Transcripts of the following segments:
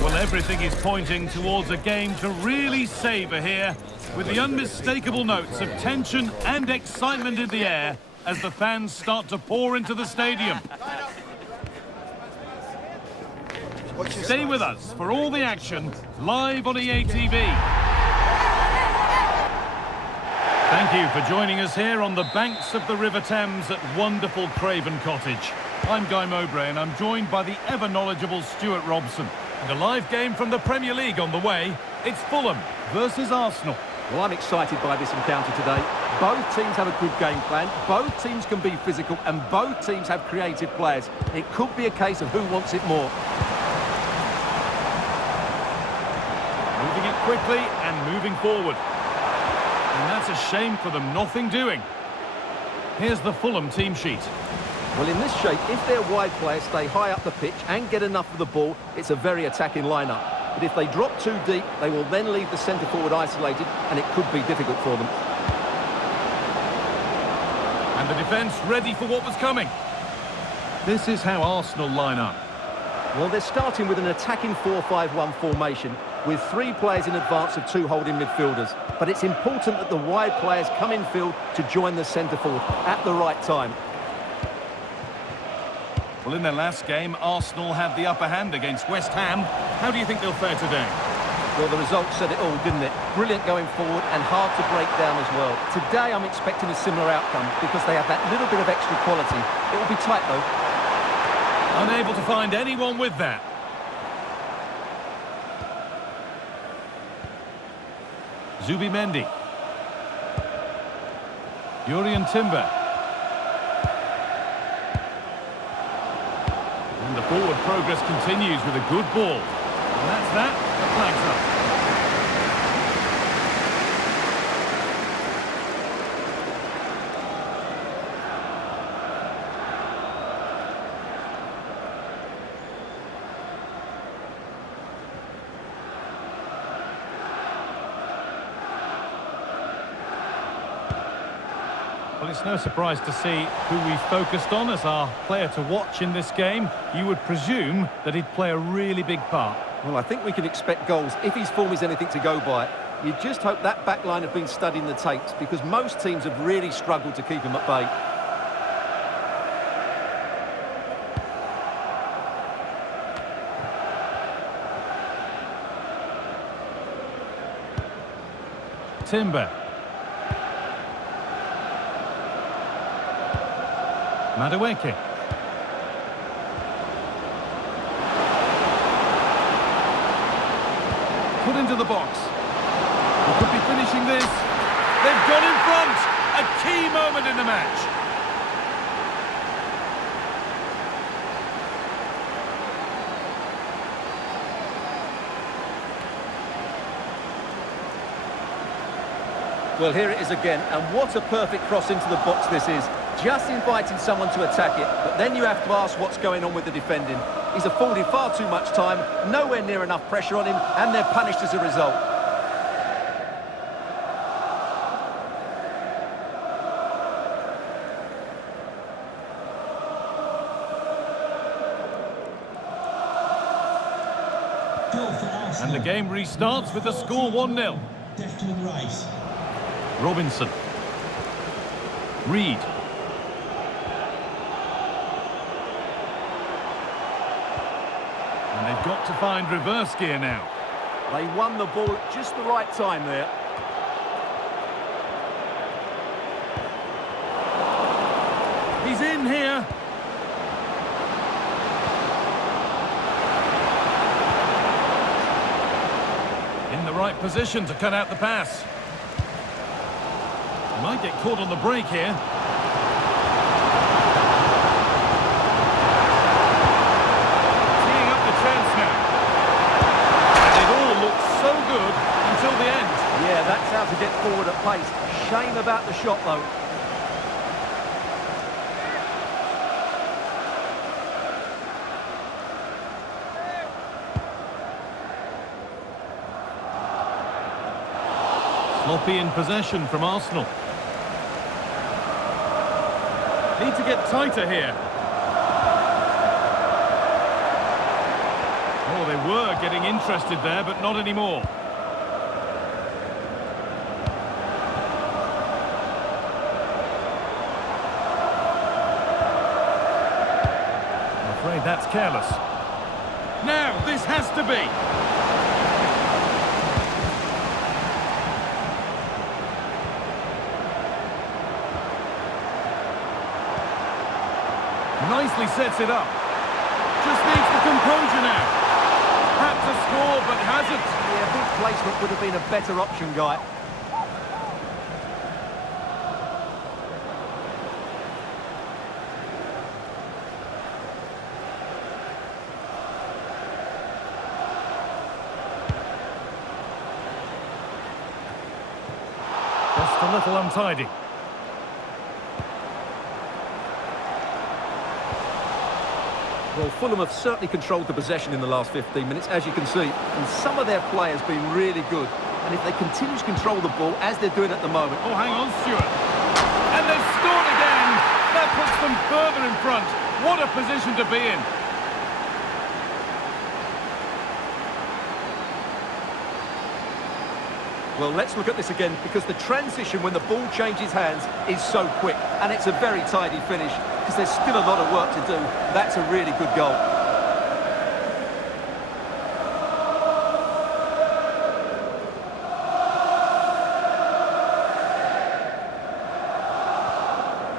Well, everything is pointing towards a game to really savour here, with the unmistakable notes of tension and excitement in the air as the fans start to pour into the stadium. Stay with us for all the action, live on EA TV. Thank you for joining us here on the banks of the River Thames at wonderful Craven Cottage. I'm Guy Mowbray and I'm joined by the ever-knowledgeable Stuart Robson. And a live game from the Premier League on the way. It's Fulham versus Arsenal. Well, I'm excited by this encounter today. Both teams have a good game plan, both teams can be physical, and both teams have creative players. It could be a case of who wants it more. Moving it quickly and moving forward. And that's a shame for them, nothing doing. Here's the Fulham team sheet. Well, in this shape, if their wide players stay high up the pitch and get enough of the ball, it's a very attacking lineup. But if they drop too deep, they will then leave the centre-forward isolated, and it could be difficult for them. And the defence ready for what was coming. This is how Arsenal line up. Well, they're starting with an attacking 4-5-1 formation, with 3 players in advance of 2 holding midfielders. But it's important that the wide players come in field to join the centre-forward at the right time. Well, in their last game, Arsenal had the upper hand against West Ham. How do you think they'll fare today? Well, the result said it all, didn't it? Brilliant going forward and hard to break down as well. Today, I'm expecting a similar outcome because they have that little bit of extra quality. It will be tight, though. Unable to find anyone with that. Zubimendi. Jurrien Timber. And the forward progress continues with a good ball. And that's that. The flag's up. Well, it's no surprise to see who we focused on as our player to watch in this game. You would presume that he'd play a really big part. Well, I think we can expect goals if his form is anything to go by. You just hope that back line have been studying the tapes because most teams have really struggled to keep him at bay. Timber. Madueke. Put into the box. We could be finishing this. They've gone in front. A key moment in the match. Well, here it is again, and what a perfect cross into the box this is. Just inviting someone to attack it, but then you have to ask what's going on with the defending. He's afforded far too much time, nowhere near enough pressure on him, and they're punished as a result. And the game restarts with the score 1-0. Robinson. Reed. And they've got to find reverse gear now. They won the ball at just the right time there. He's in here. In the right position to cut out the pass. Might get caught on the break here. Teeing up the chance now. And it all looks so good until the end. Yeah, that's how to get forward at pace. Shame about the shot, though. Sloppy in possession from Arsenal. Need to get tighter here. They were getting interested there, but not anymore. I'm afraid that's careless. Now, this has to be. Nicely sets it up. Just needs the composure now. Had to score, but hasn't. Yeah, I think placement would have been a better option, Guy. Just a little untidy. Well, Fulham have certainly controlled the possession in the last 15 minutes, as you can see. And some of their players been really good. And if they continue to control the ball, as they're doing at the moment... Oh, hang on, Stuart. And they've scored again! That puts them further in front. What a position to be in. Well, let's look at this again, because the transition when the ball changes hands is so quick. And it's a very tidy finish, because there's still a lot of work to do. That's a really good goal.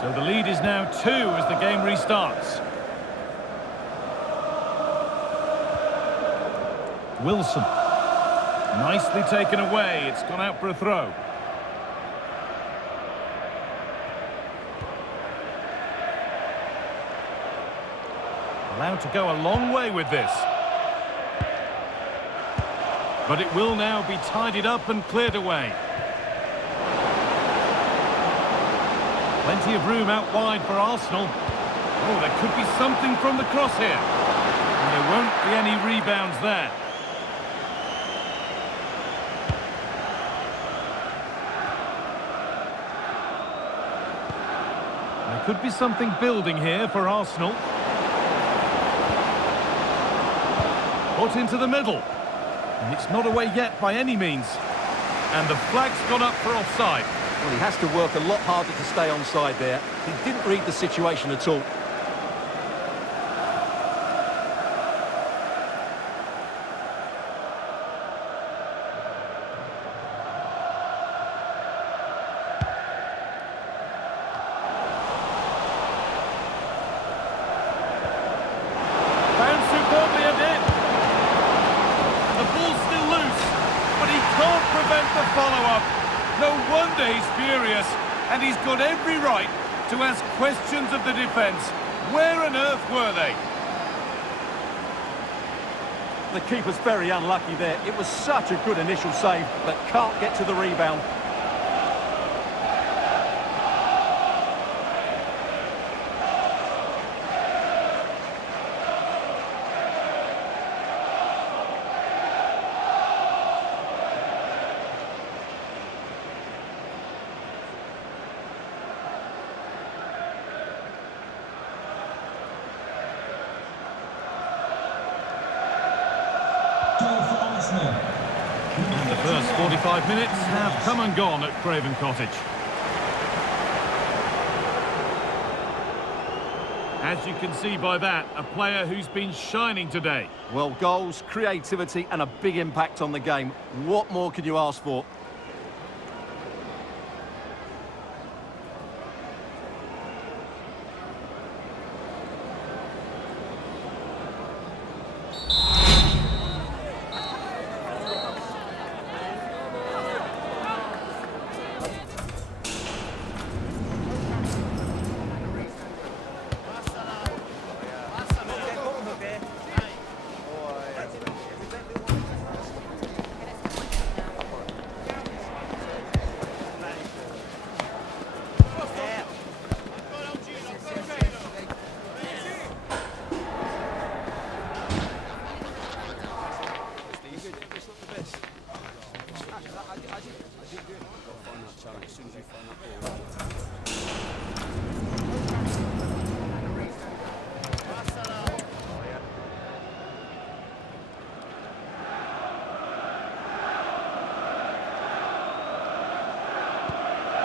So the lead is now 2 as the game restarts. Wilson. Nicely taken away. It's gone out for a throw. Allowed to go a long way with this. But it will now be tidied up and cleared away. Plenty of room out wide for Arsenal. Oh, there could be something from the cross here. And there won't be any rebounds there. There could be something building here for Arsenal. Put into the middle. And it's not away yet by any means. And the flag's gone up for offside. Well, he has to work a lot harder to stay onside there. He didn't read the situation at all. Found superbly a bit. And the ball's still loose, but he can't prevent the follow-up. No wonder he's furious, and he's got every right to ask questions of the defence. Where on earth were they? The keeper's very unlucky there. It was such a good initial save, but can't get to the rebound. And the first 45 minutes have come and gone at Craven Cottage. As you can see by that, a player who's been shining today. Well, goals, creativity and a big impact on the game. What more can you ask for?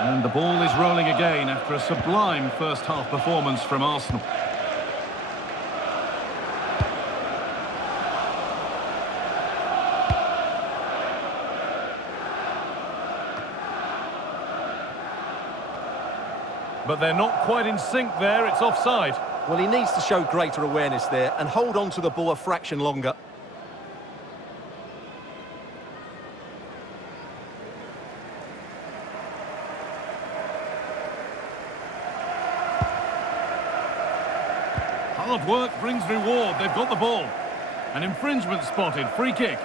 And the ball is rolling again after a sublime first-half performance from Arsenal. But they're not quite in sync there, it's offside. Well, he needs to show greater awareness there and hold on to the ball a fraction longer. Hard work brings reward, they've got the ball. An infringement spotted, free kick.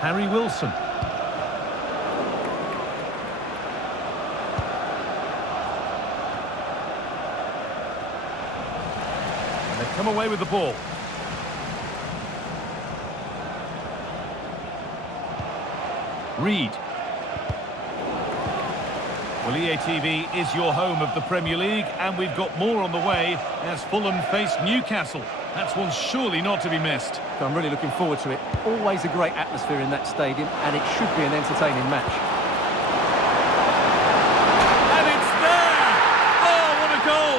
Harry Wilson. And they've come away with the ball. Reed. Well, EA TV is your home of the Premier League, and we've got more on the way as Fulham face Newcastle. That's one surely not to be missed. I'm really looking forward to it. Always a great atmosphere in that stadium, and it should be an entertaining match. And it's there! Oh, what a goal!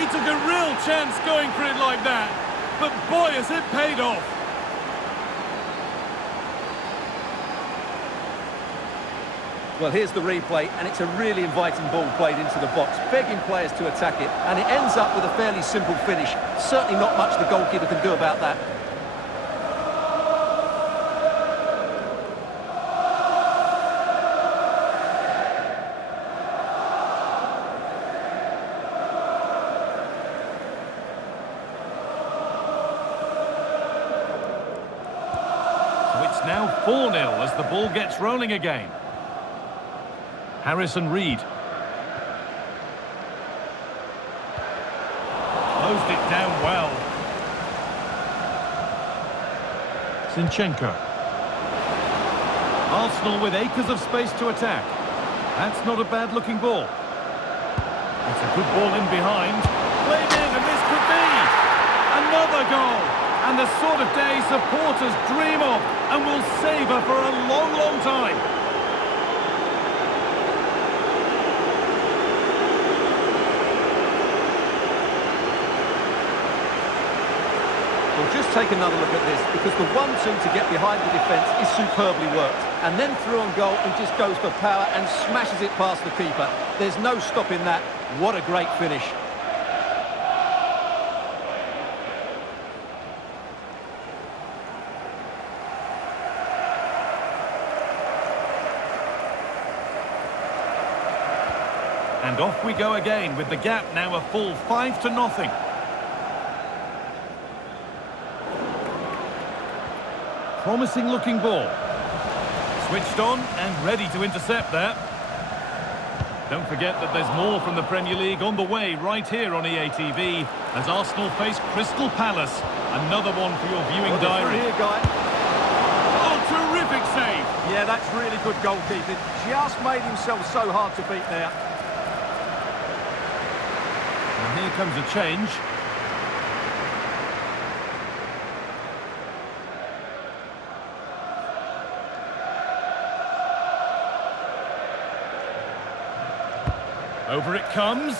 He took a real chance going for it like that. But boy, has it paid off! Well, here's the replay, and it's a really inviting ball played into the box, begging players to attack it, and it ends up with a fairly simple finish. Certainly not much the goalkeeper can do about that. So it's now 4-0 as the ball gets rolling again. Harrison Reed. Closed it down well. Zinchenko. Arsenal with acres of space to attack. That's not a bad-looking ball. It's a good ball in behind. Played in, and this could be another goal. And the sort of day supporters dream of and will savour for a long, long time. Well, just take another look at this, because the 1-2 to get behind the defence is superbly worked. And then through on goal, he just goes for power and smashes it past the keeper. There's no stopping that. What a great finish. And off we go again with the gap now a full 5-0. Promising looking ball. Switched on and ready to intercept there. Don't forget that there's more from the Premier League on the way right here on EA TV as Arsenal face Crystal Palace. Another one for your viewing diary. Here, Guy. Oh, terrific save. Yeah, that's really good goalkeeping. Just made himself so hard to beat there. And here comes a change. Over it comes.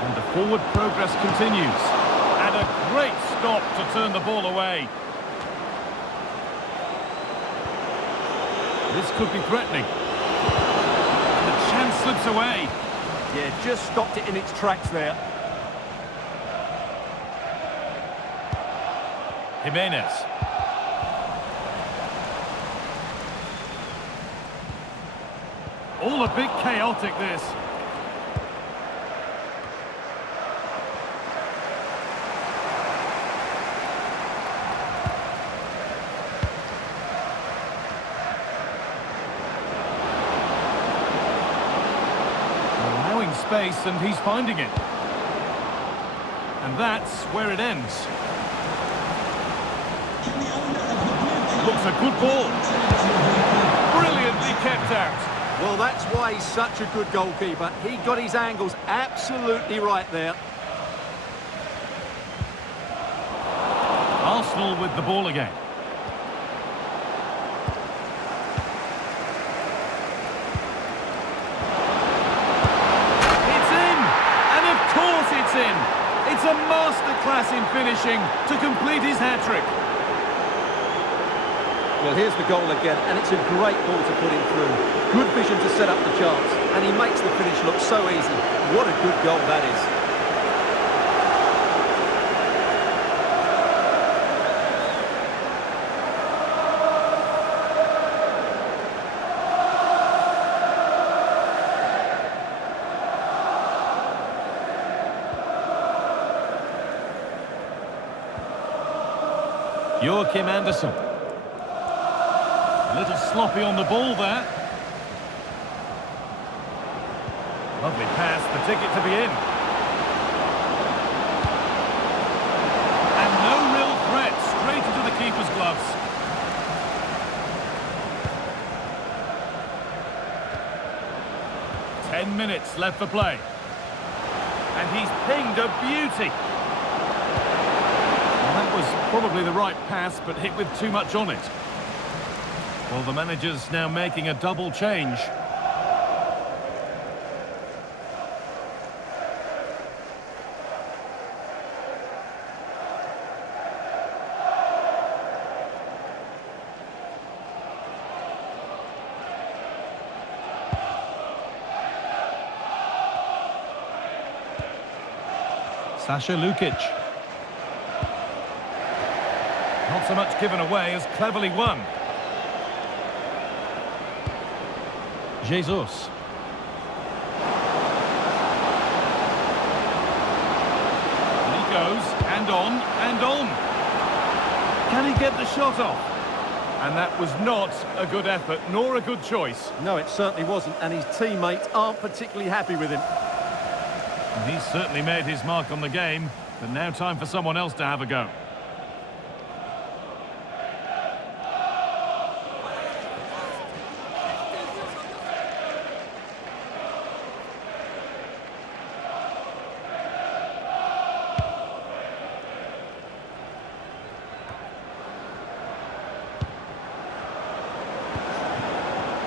And the forward progress continues. And a great stop to turn the ball away. This could be threatening. And the chance slips away. Yeah, just stopped it in its tracks there. Jimenez. All a bit chaotic, this. Allowing space, and he's finding it. And that's where it ends. Looks a good ball. Brilliantly kept out. Well, that's why he's such a good goalkeeper. He got his angles absolutely right there. Arsenal with the ball again. It's in! And of course it's in! It's a masterclass in finishing to complete his hat-trick. Well, here's the goal again, and it's a great ball to put him through. Good vision to set up the chance, and he makes the finish look so easy. What a good goal that is. Joachim Anderson. A little sloppy on the ball there. Lovely pass, the ticket to be in. And no real threat, straight into the keeper's gloves. Ten minutes left for play. And he's pinged a beauty. Well, that was probably the right pass, but hit with too much on it. Well, the manager's now making a double change. Sasha Lukic. Not so much given away as cleverly won. Jesus. And he goes, and on, and on. Can he get the shot off? And that was not a good effort, nor a good choice. No, it certainly wasn't, and his teammates aren't particularly happy with him. And he's certainly made his mark on the game, but now time for someone else to have a go.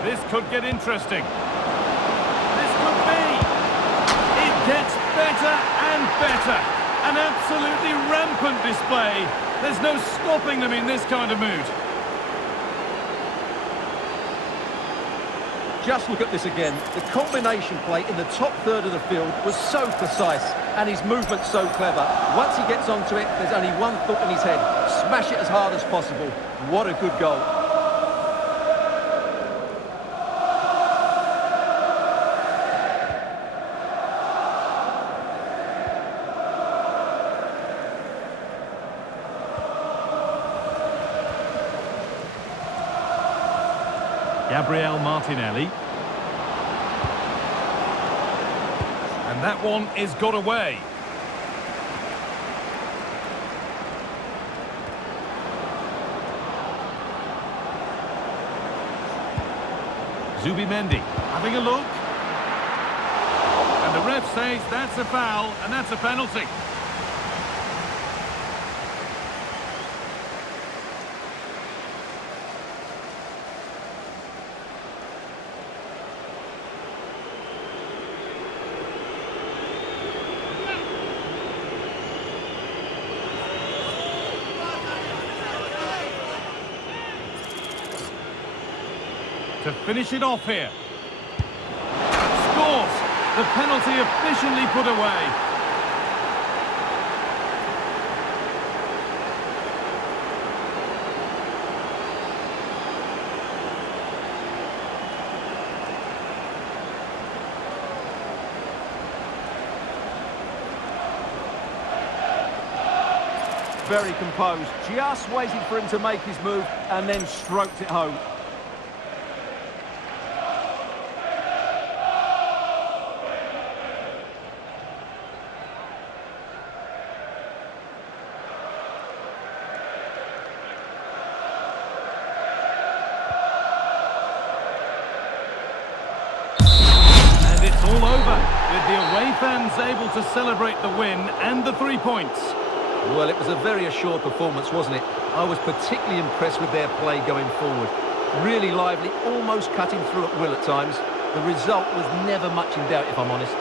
This could get interesting. This could be. It gets better and better. An absolutely rampant display. There's no stopping them in this kind of mood. Just look at this again. The combination play in the top third of the field was so precise, and his movement so clever. Once he gets onto it, there's only one thought in his head. Smash it as hard as possible. What a good goal. Gabriel Martinelli. And that one is got away. Zubimendi having a look. And the ref says that's a foul and that's a penalty. To finish it off here. Scores! The penalty efficiently put away. Very composed, just waiting for him to make his move and then stroked it home. over, with the away fans able to celebrate the win and the 3 points. Well, it was a very assured performance, wasn't it? I was particularly impressed with their play going forward. Really lively, almost cutting through at will at times. The result was never much in doubt, if I'm honest.